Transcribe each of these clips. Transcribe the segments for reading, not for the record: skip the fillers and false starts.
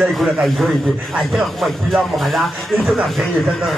လိုက်ခုလည်းကရွေးတယ်အဲ့တော့မှပြလာမလားဒီတော့ကဘယ်ရတဲ့ဟမ်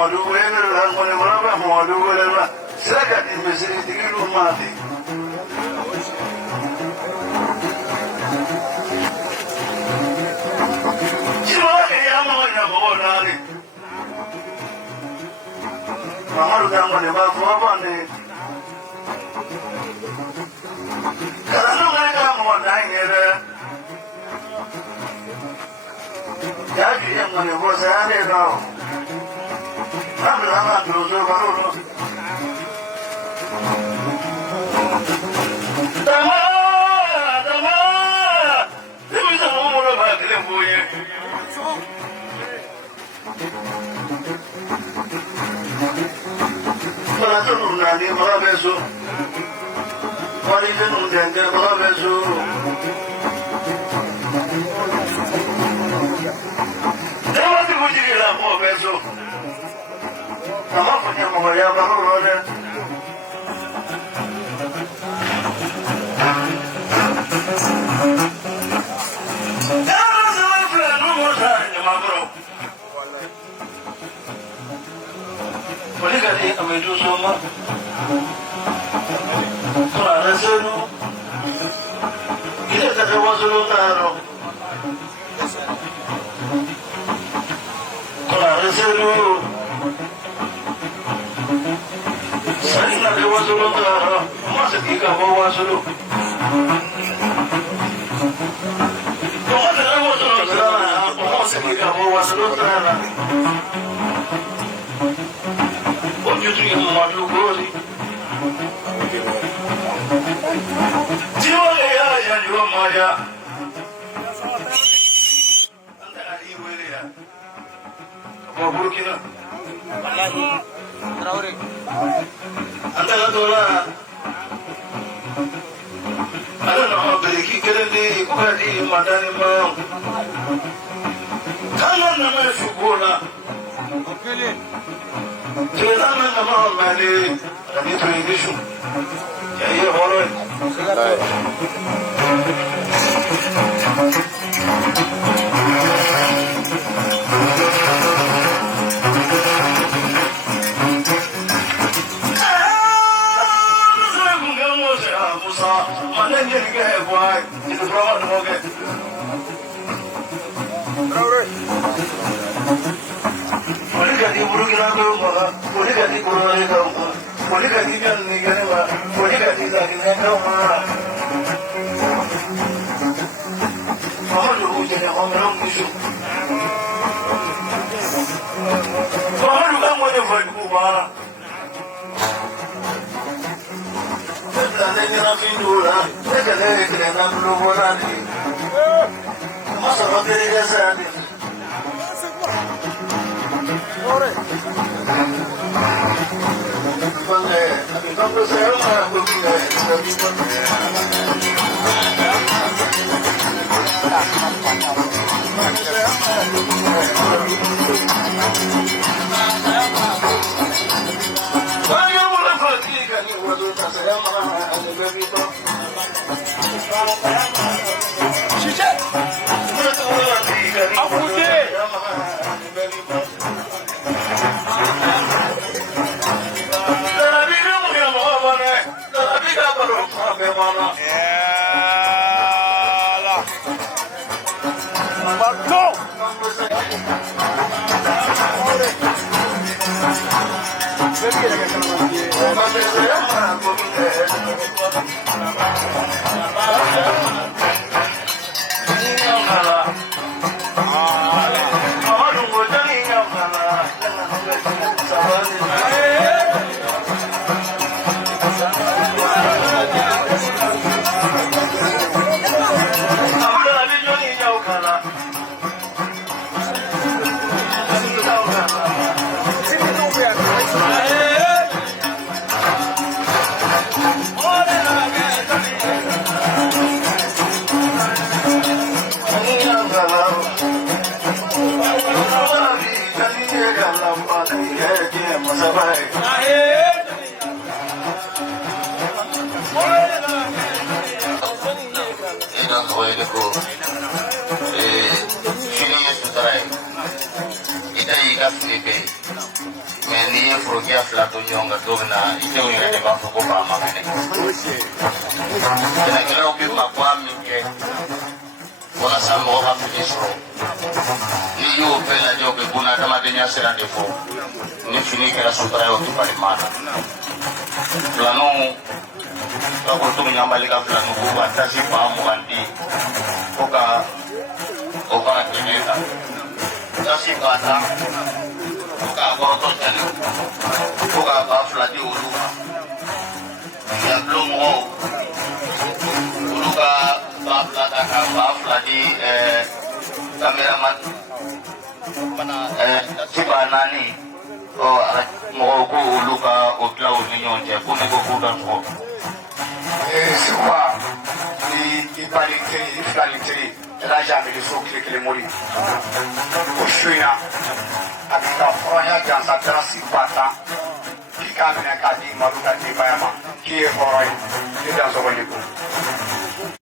Muhammadu Wena, whenever Muhammadu Wena, second in the city, Mati. Mamaru tangu ni bafu wapande Karanu mereka mwadangere Jadi yang menebosa ane kau Nabi lama turutu baru Tama Demi sama mula bakile puye Para nunani marabeso Wali nunjenge marabeso Dewa ti kujiri la marabeso Nama punya mawaya bahurone Dewa sawa fela numosa nyamabro Wali kali amedu soma Para senu Kita kata wasulu taro Para senu Sari kata wasulu taro Masa kika wasulu Masa kata wasulu taro Masa kika wasulu taro Ojutu yang madu gori Jiwa ya yang jiwa maya Anda ahli wele ya Apa burukina Wallahi Traore Anda katola Ada nama beriki kelende Ikukati madani mau Kanan nama syukola Okele Tuelana nama mali Kami tuingishu Ya iya horoi Musa Mana dia ke buat Itu berapa nama ke Berapa Boleh ganti buru kita tu, boleh ganti buru lagi tu, boleh ganti kan ni kan apa, boleh ganti lagi kan tu mana. Kamu dulu jadi orang musuh. Kamu dulu kan boleh buat buah. Tadi ni nak pindu lah, tadi ni nak belum buat ni. Masa nanti dia saya. Cuando se arma ye forokiya fila to ɲɔgɔn kan don min na i denw yɛrɛ de b'a fɔ ko ba ma kɛnɛ sɛnɛkɛlaw bɛ magoya min kɛ walasa mɔgɔ ka fini sɔrɔ n'i y'o bɛɛ lajɛ o bɛ buna adamadenya sira de fɔ ni fini kɛra sutura ye o tɛ bali maa na filaninw ka ko to ɲamali ka filaninw k'u ka tasi ba 20 di ko ka o kana tɛmɛ kan tasi ba tan ko k'a bɔtɔ jɛni ko k'a ba 2 di olu ma yanbulon mɔgɔw olu ka ba 2 ta ka ba 2 di kameraman ci ba 4 mɔgɔw ko olu ka o tila u ni ɲɔgɔn cɛ ko ne ko k'u ka sɔgɔ Sikuwa ni bali kiri, ni filani kiri, raja mi so kiri kiri mori. Ushuina, akita foronya jansa terasi bata, kika mina kadi maruka di bayama, kiye foroi, ni janso baliku.